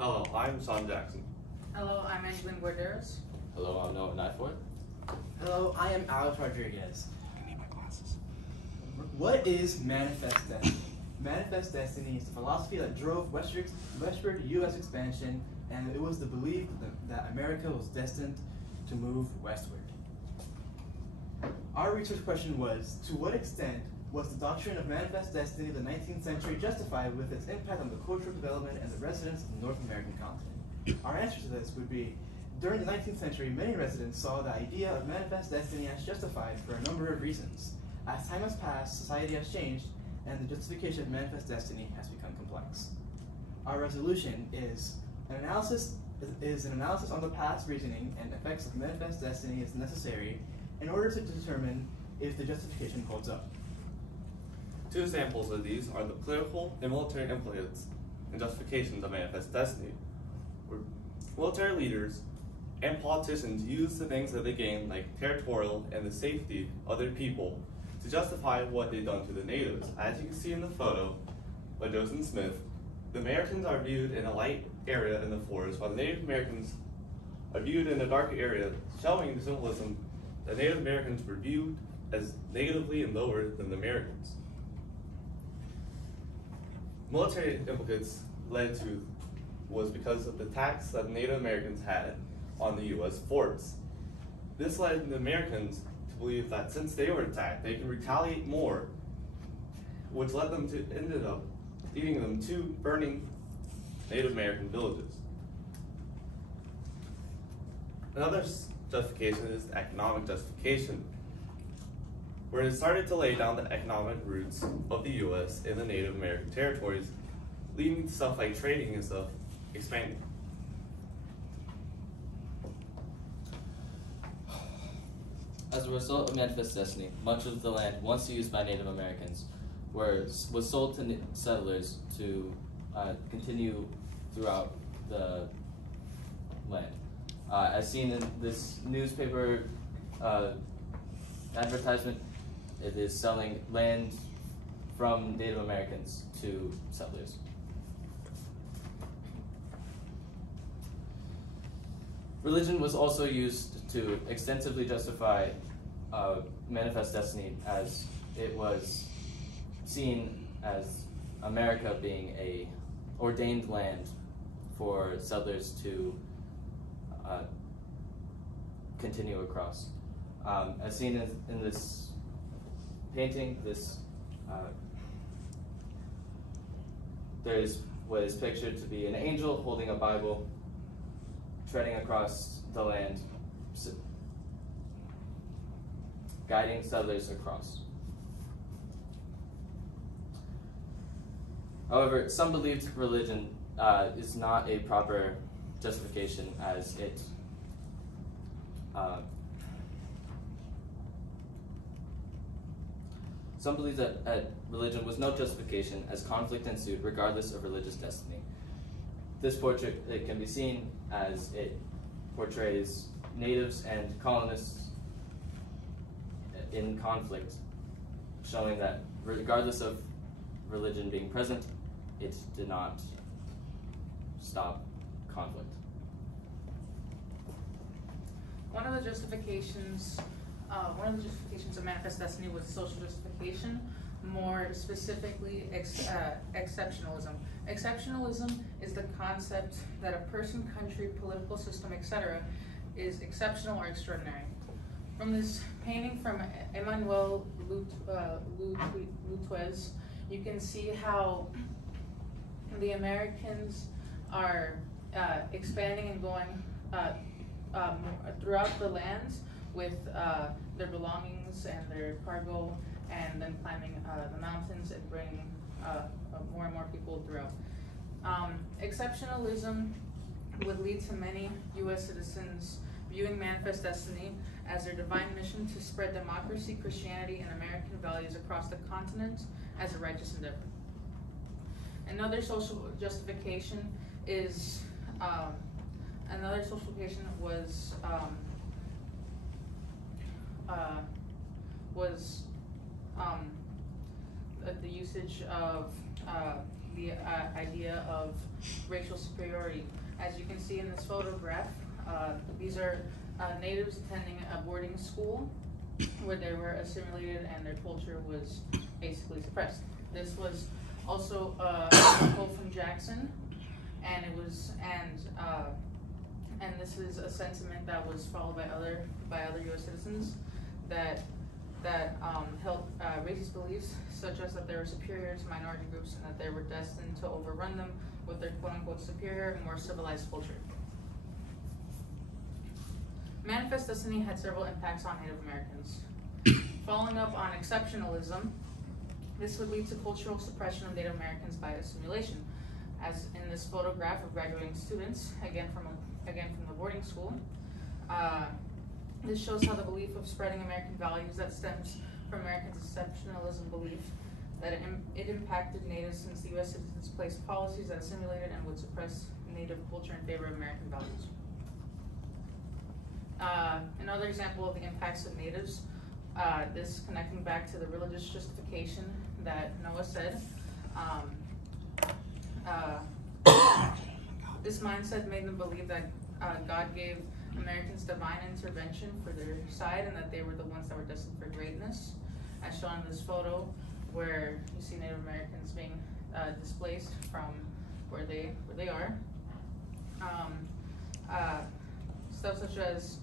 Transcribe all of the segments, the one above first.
Hello, I'm Sean Jackson. Hello, I'm Angeline Guarderas. Hello, I'm Noah Nightford. Hello, I am Alex Rodriguez. I need my glasses. What is manifest destiny? Manifest destiny is the philosophy that drove westward U.S. expansion, and it was the belief that America was destined to move westward. Our research question was, to what extent was the doctrine of manifest destiny of the 19th century justified with its impact on the cultural development and the residents of the North American continent? Our answer to this would be, during the 19th century, many residents saw the idea of manifest destiny as justified for a number of reasons. As time has passed, society has changed, and the justification of manifest destiny has become complex. Our resolution is an analysis on the past reasoning and effects of manifest destiny is necessary in order to determine if the justification holds up. Two examples of these are the political and military implications and justifications of manifest destiny, where military leaders and politicians use the things that they gain, like territorial and the safety of their people, to justify what they've done to the natives. As you can see in the photo by Joseph Smith, the Americans are viewed in a light area in the forest, while the Native Americans are viewed in a dark area, showing the symbolism that Native Americans were viewed as negatively and lower than the Americans. Military implications led to was because of the tax that Native Americans had on the U.S. forts. This led the Americans to believe that since they were attacked, they could retaliate more, which led them to ended up leading them to burning Native American villages. Another justification is the economic justification, where it started to lay down the economic roots of the U.S. in the Native American territories, leading to stuff like trading and stuff expanding. As a result of manifest destiny, much of the land once used by Native Americans was sold to settlers to continue throughout the land. As seen in this newspaper advertisement, it is selling land from Native Americans to settlers. Religion was also used to extensively justify manifest destiny, as it was seen as America being a ordained land for settlers to continue across. As seen in this painting, there's what is pictured to be an angel holding a Bible, treading across the land, guiding settlers across. However, some believed religion is not a proper justification, as it some believe that religion was no justification, as conflict ensued regardless of religious destiny. This portrait, it can be seen as it portrays natives and colonists in conflict, showing that regardless of religion being present, it did not stop conflict. One of the justifications of manifest destiny was social justification, more specifically exceptionalism. Exceptionalism is the concept that a person, country, political system, etc. is exceptional or extraordinary. From this painting from Emmanuel Lutwez, you can see how the Americans are expanding and going throughout the lands with their belongings and their cargo, and then climbing the mountains and bringing more and more people throughout. Exceptionalism would lead to many U.S. citizens viewing manifest destiny as their divine mission to spread democracy, Christianity, and American values across the continent as a righteous endeavor. Another social justification is was the usage of the idea of racial superiority. As you can see in this photograph, these are natives attending a boarding school where they were assimilated and their culture was basically suppressed. This was also a quote from Jackson, and it was and this is a sentiment that was followed by other U.S. citizens that held racist beliefs, such as that they were superior to minority groups and that they were destined to overrun them with their quote-unquote superior and more civilized culture. Manifest Destiny had several impacts on Native Americans. Following up on exceptionalism, this would lead to cultural suppression of Native Americans by assimilation. As in this photograph of graduating students, again from the boarding school, this shows how the belief of spreading American values that stems from Americans' exceptionalism belief that it impacted natives, since the U.S. citizens placed policies that assimilated and would suppress native culture in favor of American values. Another example of the impacts of natives, this connecting back to the religious justification that Noah said. This mindset made them believe that God gave Americans divine intervention for their side and that they were the ones that were destined for greatness, as shown in this photo where you see Native Americans being displaced from where they are. Stuff such as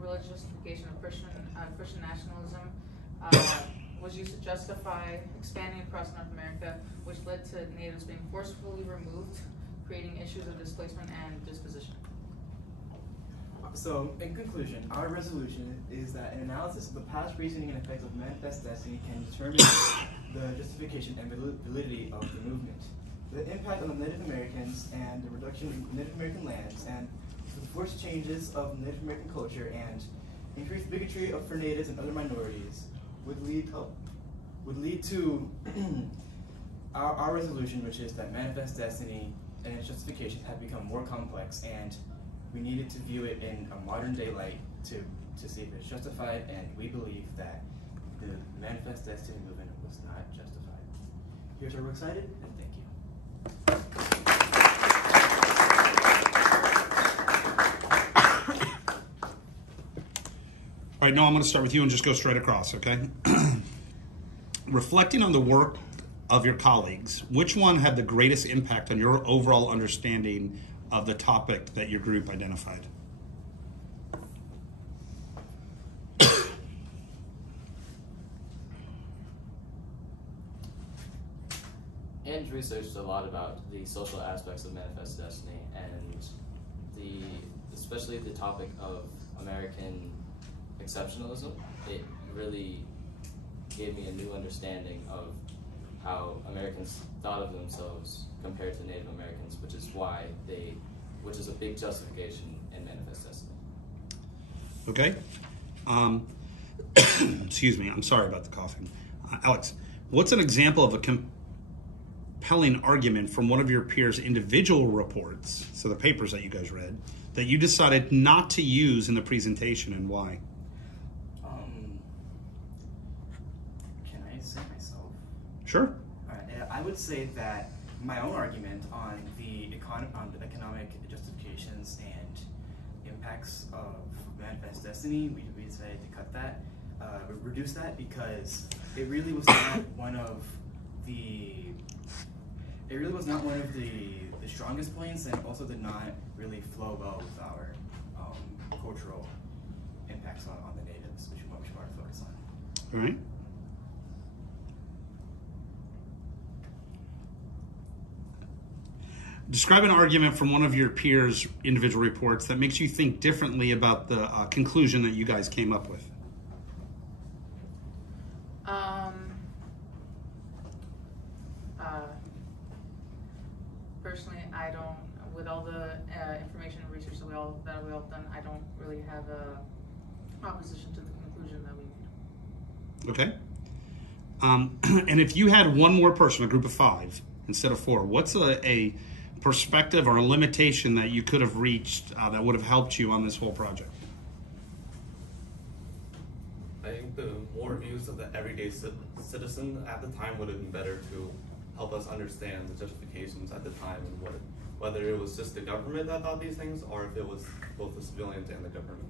religious justification of Christian nationalism was used to justify expanding across North America, which led to natives being forcefully removed, creating issues of displacement and disposition. So, in conclusion, our resolution is that an analysis of the past reasoning and effects of Manifest Destiny can determine the justification and validity of the movement, the impact on the Native Americans and the reduction in Native American lands, and the forced changes of Native American culture and increased bigotry for natives and other minorities would lead to our resolution, which is that Manifest Destiny and its justifications have become more complex, and we needed to view it in a modern day light to see if it's justified, and we believe that the Manifest Destiny movement was not justified. Here's our works cited, and thank you. All right, now I'm going to start with you and just go straight across, okay? Reflecting on the work of your colleagues, which one had the greatest impact on your overall understanding of the topic that your group identified? And researched a lot about the social aspects of Manifest Destiny, and especially the topic of American exceptionalism. It really gave me a new understanding of how Americans thought of themselves compared to Native Americans, which is a big justification in Manifest Destiny. Okay. Excuse me, I'm sorry about the coughing. Alex, what's an example of a compelling argument from one of your peers' individual reports, so the papers that you guys read, that you decided not to use in the presentation, and why? Can I say myself? Sure. All right, I would say that my own argument on the economic justifications and impacts of Manifest Destiny, we decided to cut that, reduce that, because it really was not one of the strongest points, and also did not really flow well with our cultural impacts on the natives, which we want to focus on. All right. Describe an argument from one of your peers' individual reports that makes you think differently about the conclusion that you guys came up with. Personally, I don't, with all the information and research that we all done, I don't really have a opposition to the conclusion that we made. Okay. And if you had one more person, a group of 5 instead of 4, what's a perspective or a limitation that you could have reached that would have helped you on this whole project? I think the more views of the everyday citizen at the time would have been better to help us understand the justifications at the time and whether it was just the government that thought these things or if it was both the civilians and the government.